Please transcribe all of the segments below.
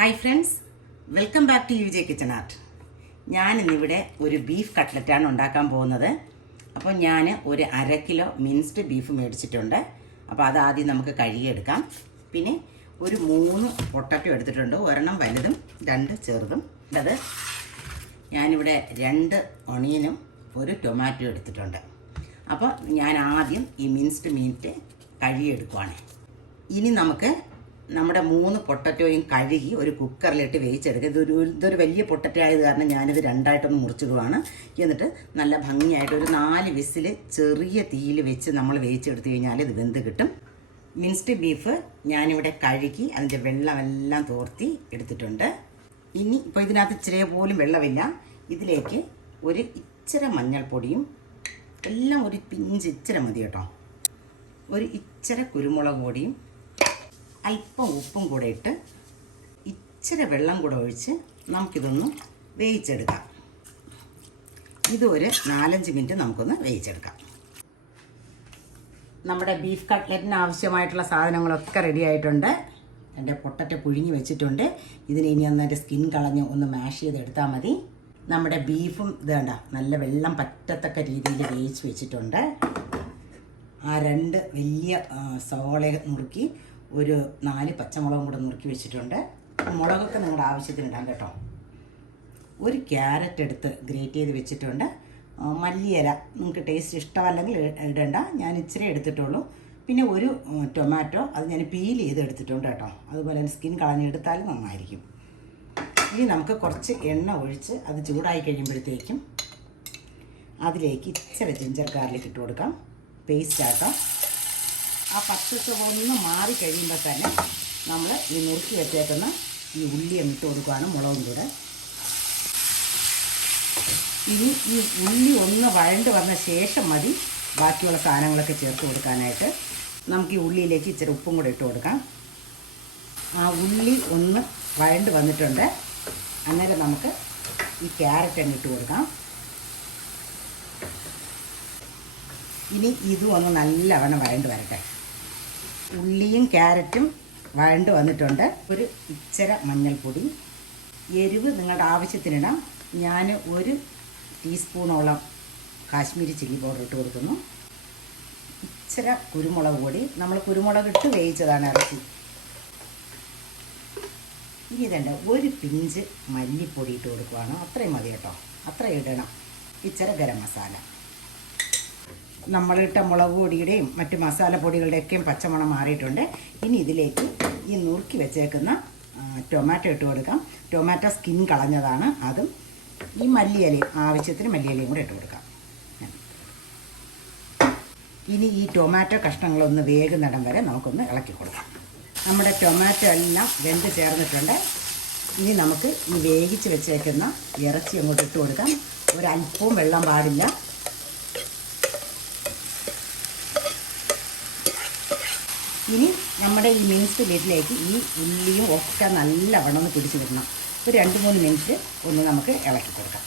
Hi friends, welcome back to UJ kitchen art. ഞാനിന്നിവിടെ ഒരു beef കട്ട്ലറ്റാണ് ഉണ്ടാക്കാൻ പോകുന്നത്. അപ്പോൾ ഞാൻ ഒരു 1/2 കിലോ മിൻസ്ഡ് ബീഫ് മേടിച്ചിട്ടുണ്ട്. അപ്പോൾ അതാദ്യം നമുക്ക് കഴുകിയെടുക്കാം. പിന്നെ ഒരു 3 പൊട്ടറ്റോ എടുത്തിട്ടുണ്ട്, ഒരെണ്ണം വലുതും 2 ചെറുതും. അത് ഞാനിവിടെ 2 ഒണിയനും ഒരു ടൊമാറ്റോ എടുത്തിട്ടുണ്ട്. അപ്പോൾ ഞാൻ ആദ്യം ഈ മിൻസ്ഡ് മീറ്റ് കഴുകിയെടുക്കുവാണ്. ഇനി നമുക്ക് നമ്മുടെ 3 പൊട്ടറ്റോയും കഴുകി ഒരു കുക്കറിലിട്ട് വേവിച്ചെടുക്കുക. ഇതൊരു വലിയ പൊട്ടറ്റോ ആയത് കാരണം ഞാനിത് 2ആയിട്ടൊന്ന് മുറിച്ചിടുവാണ്. എന്നിട്ട് നല്ല ഭംഗിയായിട്ട് ഒരു 4 വിസിൽ ചെറിയ തീയിൽ വെച്ച് നമ്മൾ വേവിച്ചെടുത്ത് കഴിഞ്ഞാൽ ഇത് വെന്ത് കിട്ടും. മിൻസ്ഡ് ബീഫ് ഞാനിവിടെ കഴുകി അതിൻ്റെ വെള്ളമെല്ലാം തോർത്തി എടുത്തിട്ടുണ്ട്. ഇനി ഇപ്പോൾ ഇതിനകത്ത് ഇച്ചിരി പോലും വെള്ളമില്ല. ഇതിലേക്ക് ഒരു ഇച്ചിരി മഞ്ഞൾപ്പൊടിയും എല്ലാം ഒരു പിഞ്ച് ഇച്ചിരി മതി കേട്ടോ. ഒരു ഇച്ചിരി കുരുമുളക് പൊടിയും അല്പം ഉപ്പും കൂടെ ഇട്ട് ഇച്ചിരി വെള്ളം കൂടെ ഒഴിച്ച് നമുക്കിതൊന്ന് വേവിച്ചെടുക്കാം. ഇതൊരു 4-5 മിനിറ്റ് നമുക്കൊന്ന് വേവിച്ചെടുക്കാം. നമ്മുടെ ബീഫ് കട്ട്ലറ്റിന് ആവശ്യമായിട്ടുള്ള സാധനങ്ങളൊക്കെ റെഡി ആയിട്ടുണ്ട്. എൻ്റെ പൊട്ടറ്റോ പുഴുങ്ങി വെച്ചിട്ടുണ്ട്. ഇതിന് ഇനി ഒന്നതിൻ്റെ സ്കിൻ കളഞ്ഞ് ഒന്ന് മാഷ് ചെയ്തെടുത്താൽ മതി. നമ്മുടെ ബീഫും ഇത് വേണ്ട നല്ല വെള്ളം പറ്റത്തക്ക രീതിയിൽ വേവിച്ച് വെച്ചിട്ടുണ്ട്. ആ 2 വലിയ സവോള നുറുക്കി ഒരു 4 പച്ചമുളകും കൂടെ നുറുക്കി വെച്ചിട്ടുണ്ട്. മുളകൊക്കെ നിങ്ങളുടെ ആവശ്യത്തിന് ഇടാം കേട്ടോ. ഒരു ക്യാരറ്റ് എടുത്ത് ഗ്രേറ്റ് ചെയ്ത് വെച്ചിട്ടുണ്ട്. മല്ലിയില നിങ്ങൾക്ക് ടേസ്റ്റ് ഇഷ്ടമല്ലെങ്കിൽ ഇടണ്ട, ഞാൻ ഇച്ചിരി എടുത്തിട്ടുള്ളൂ. പിന്നെ ഒരു ടൊമാറ്റോ അത് ഞാൻ പീൽ ചെയ്ത് എടുത്തിട്ടുണ്ട് കേട്ടോ. അതുപോലെ തന്നെ സ്കിൻ കളഞ്ഞെടുത്താലും നന്നായിരിക്കും. ഇനി നമുക്ക് കുറച്ച് എണ്ണ ഒഴിച്ച് അത് ചൂടായി കഴിയുമ്പോഴത്തേക്കും അതിലേക്ക് ഇച്ചിരി ജിഞ്ചർ ഗാർലിക് ഇട്ട് കൊടുക്കാം. പേസ്റ്റ് ആക്കാം. ആ പച്ചച്ച ഒന്ന് മാറി കഴിയുമ്പോൾ തന്നെ നമ്മൾ ഈ നുറുക്കി വെച്ചേക്കുന്ന ഈ ഉള്ളിയും ഇട്ട് കൊടുക്കുകയാണ്, മുളകും കൂടെ. ഇനി ഈ ഉള്ളി ഒന്ന് വഴണ്ട് വന്ന ശേഷം മതി ബാക്കിയുള്ള സാധനങ്ങളൊക്കെ ചേർത്ത് കൊടുക്കാനായിട്ട്. നമുക്ക് ഈ ഉള്ളിയിലേക്ക് ഇച്ചിരി ഉപ്പും കൂടെ ഇട്ട് കൊടുക്കാം. ആ ഉള്ളി ഒന്ന് വഴണ്ട് വന്നിട്ടുണ്ട്. അന്നേരം നമുക്ക് ഈ ക്യാരറ്റ് അങ്ങ് ഇട്ട് കൊടുക്കാം. ഇനി ഇതും ഒന്ന് നല്ലവണ്ണം വഴണ്ട് വരട്ടെ. ഉള്ളിയും ക്യാരറ്റും വഴണ്ട് വന്നിട്ടുണ്ട്. ഒരു ഇച്ചിരി മഞ്ഞൾപ്പൊടി, എരിവ് നിങ്ങളുടെ ആവശ്യത്തിനിടാം. ഞാൻ 1 ടീസ്പൂണോളം കാശ്മീരി ചില്ലി പൗഡർ ഇട്ട് കൊടുക്കുന്നു. ഇച്ചിരി കുരുമുളക് പൊടി, നമ്മൾ കുരുമുളക് ഇട്ട് വേവിച്ചതാണ് ഇറച്ചി. ഇനി ഇതുണ്ട് ഒരു പിഞ്ച് മല്ലിപ്പൊടി ഇട്ട് കൊടുക്കുവാണ്. അത്രയും മതി കേട്ടോ, അത്ര ഇടണം. ഇച്ചിരി ഗരം മസാല, നമ്മളിട്ട മുളക് പൊടിയുടെയും മറ്റ് മസാലപ്പൊടികളുടെയൊക്കെയും പച്ചമണം മാറിയിട്ടുണ്ട്. ഇനി ഇതിലേക്ക് ഈ നുറുക്കി വെച്ചേക്കുന്ന ടൊമാറ്റോ ഇട്ട് കൊടുക്കാം. ടൊമാറ്റോ സ്കിൻ കളഞ്ഞതാണ്. അതും ഈ മല്ലിയിലയും ആവശ്യത്തിന് മല്ലിയിലയും കൂടെ ഇട്ട് കൊടുക്കാം. ഇനി ഈ ടൊമാറ്റോ കഷ്ണങ്ങളൊന്ന് വേകുന്നിടം വരെ നമുക്കൊന്ന് ഇളക്കി കൊടുക്കാം. നമ്മുടെ ടൊമാറ്റോ എല്ലാം വെന്ത് ചേർന്നിട്ടുണ്ട്. ഇനി നമുക്ക് ഈ വേവിച്ച് വെച്ചേക്കുന്ന ഇറച്ചി അങ്ങോട്ട് ഇട്ട് കൊടുക്കാം. ഒരല്പവും വെള്ളം പാടില്ല. ഇനി നമ്മുടെ ഈ മിൻസ്ഡ് മീറ്റിലേക്ക് ഈ ഉള്ളിയും ഒക്കെ നല്ലവണ്ണം പിടിച്ച് വിടണം. ഒരു 2-3 മിനിറ്റ് ഒന്ന് നമുക്ക് ഇളക്കി കൊടുക്കാം.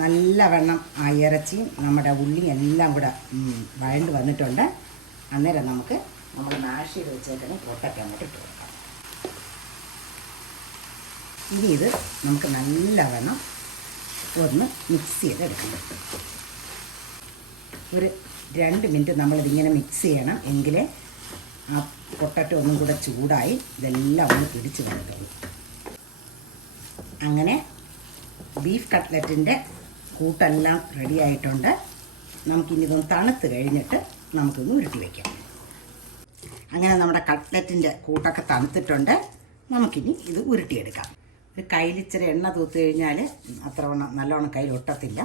നല്ലവണ്ണം ആ ഇറച്ചിയും നമ്മുടെ ഉള്ളിയും എല്ലാം കൂടെ വഴണ്ട് വന്നിട്ടുണ്ട്. അന്നേരം നമുക്ക് നമ്മൾ മാഷ് ചെയ്ത് വെച്ചേക്കുന്ന പൊട്ടറ്റോ അങ്ങോട്ട് ഇട്ട് കൊടുക്കാം. ഇനി ഇത് നമുക്ക് നല്ലവണ്ണം ഒന്ന് മിക്സ് ചെയ്തെടുക്കാൻ പറ്റും. ഒരു 2 മിനിറ്റ് നമ്മളിതിങ്ങനെ മിക്സ് ചെയ്യണം. എങ്കിലേ ആ പൊട്ടറ്റോ ഒന്നും കൂടെ ചൂടായി ഇതെല്ലാം ഒന്ന് പിടിച്ച് വന്നിട്ടുള്ളൂ. അങ്ങനെ ബീഫ് കട്ട്ലറ്റിൻ്റെ കൂട്ടെല്ലാം റെഡി ആയിട്ടുണ്ട്. നമുക്കിനി ഇതൊന്ന് തണുത്ത് കഴിഞ്ഞിട്ട് നമുക്കൊന്ന് ഉരുട്ടി വയ്ക്കാം. അങ്ങനെ നമ്മുടെ കട്ട്ലറ്റിൻ്റെ കൂട്ടൊക്കെ തണുത്തിട്ടുണ്ട്. നമുക്കിനി ഇത് ഉരുട്ടിയെടുക്കാം. ഒരു കയ്യിലിച്ചിരി എണ്ണ തൂത്ത് കഴിഞ്ഞാൽ അത്ര നല്ലവണ്ണം കയ്യിൽ ഒട്ടത്തില്ല.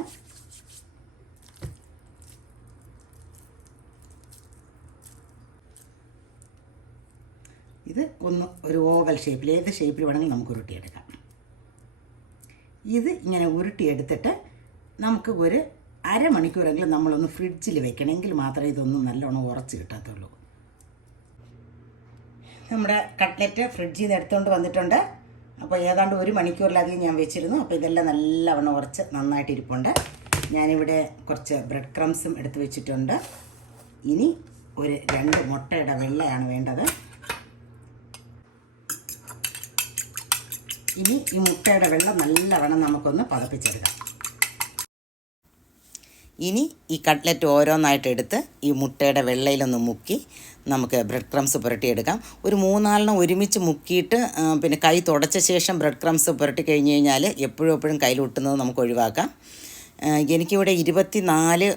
ഇത് ഒന്ന് ഒരു ഓവൽ ഷേപ്പിൽ, ഏത് ഷേപ്പിൽ വേണമെങ്കിൽ നമുക്ക് ഉരുട്ടിയെടുക്കാം. ഇത് ഇങ്ങനെ ഉരുട്ടിയെടുത്തിട്ട് നമുക്ക് ഒരു 1/2 മണിക്കൂറെങ്കിലും നമ്മളൊന്ന് ഫ്രിഡ്ജിൽ വെക്കണമെങ്കിൽ മാത്രമേ ഇതൊന്നും നല്ലോണം ഉറച്ച് കിട്ടത്തുള്ളൂ. നമ്മുടെ കട്ട്ലറ്റ് ഫ്രിഡ്ജിൽ നിന്ന് എടുത്തുകൊണ്ട് വന്നിട്ടുണ്ട്. അപ്പോൾ ഏതാണ്ട് 1 മണിക്കൂറിലധികം ഞാൻ വെച്ചിരുന്നു. അപ്പോൾ ഇതെല്ലാം നല്ലവണ്ണം ഉറച്ച് നന്നായിട്ട് ഇരിപ്പുണ്ട്. ഞാനിവിടെ കുറച്ച് ബ്രെഡ് ക്രംസും എടുത്ത് വെച്ചിട്ടുണ്ട്. ഇനി ഒരു 2 മുട്ടയുടെ വെള്ളയാണ് വേണ്ടത്. ഇനി ഈ മുട്ടയുടെ വെള്ളം നല്ലവണ്ണം നമുക്കൊന്ന് പതപ്പിച്ചെടുക്കാം. ഇനി ഈ കട്ട്ലറ്റ് ഓരോന്നായിട്ട് എടുത്ത് ഈ മുട്ടയുടെ വെള്ളയിലൊന്ന് മുക്കി നമുക്ക് ബ്രെഡ് ക്രംസ് പുരട്ടിയെടുക്കാം. ഒരു 3-4 ഒരുമിച്ച് മുക്കിയിട്ട് പിന്നെ കൈ തുടച്ച ശേഷം ബ്രെഡ് ക്രംസ് പുരട്ടി കഴിഞ്ഞ് കഴിഞ്ഞാൽ എപ്പോഴും കയ്യിലൊട്ടുന്നത് നമുക്ക് ഒഴിവാക്കാം. എനിക്കിവിടെ 24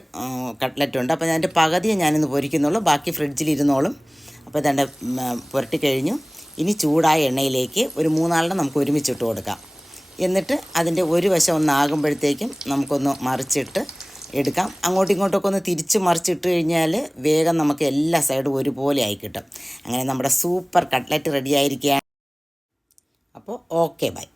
കട്ട്ലറ്റ് ഉണ്ട്. അപ്പോൾ അതിൻ്റെ പകുതിയെ ഞാനിന്ന് പൊരിക്കുന്നുള്ളൂ, ബാക്കി ഫ്രിഡ്ജിലിരുന്നോളും. അപ്പോൾ ഇതാണ്ട് പുരട്ടി കഴിഞ്ഞു. ഇനി ചൂടായ എണ്ണയിലേക്ക് ഒരു 3-4 നമുക്ക് ഒരുമിച്ചിട്ട് കൊടുക്കാം. എന്നിട്ട് അതിൻ്റെ ഒരു വശം ഒന്നാകുമ്പോഴത്തേക്കും നമുക്കൊന്ന് മറിച്ചിട്ട് എടുക്കാം. അങ്ങോട്ടും ഇങ്ങോട്ടൊക്കെ ഒന്ന് തിരിച്ച് മറിച്ചിട്ട് കഴിഞ്ഞാൽ വേഗം നമുക്ക് എല്ലാ സൈഡും ഒരുപോലെ ആയി കിട്ടും. അങ്ങനെ നമ്മുടെ സൂപ്പർ കട്ട്ലറ്റ് റെഡി ആയിരിക്കുകയാണ്. അപ്പോൾ ഓക്കെ, ബൈ.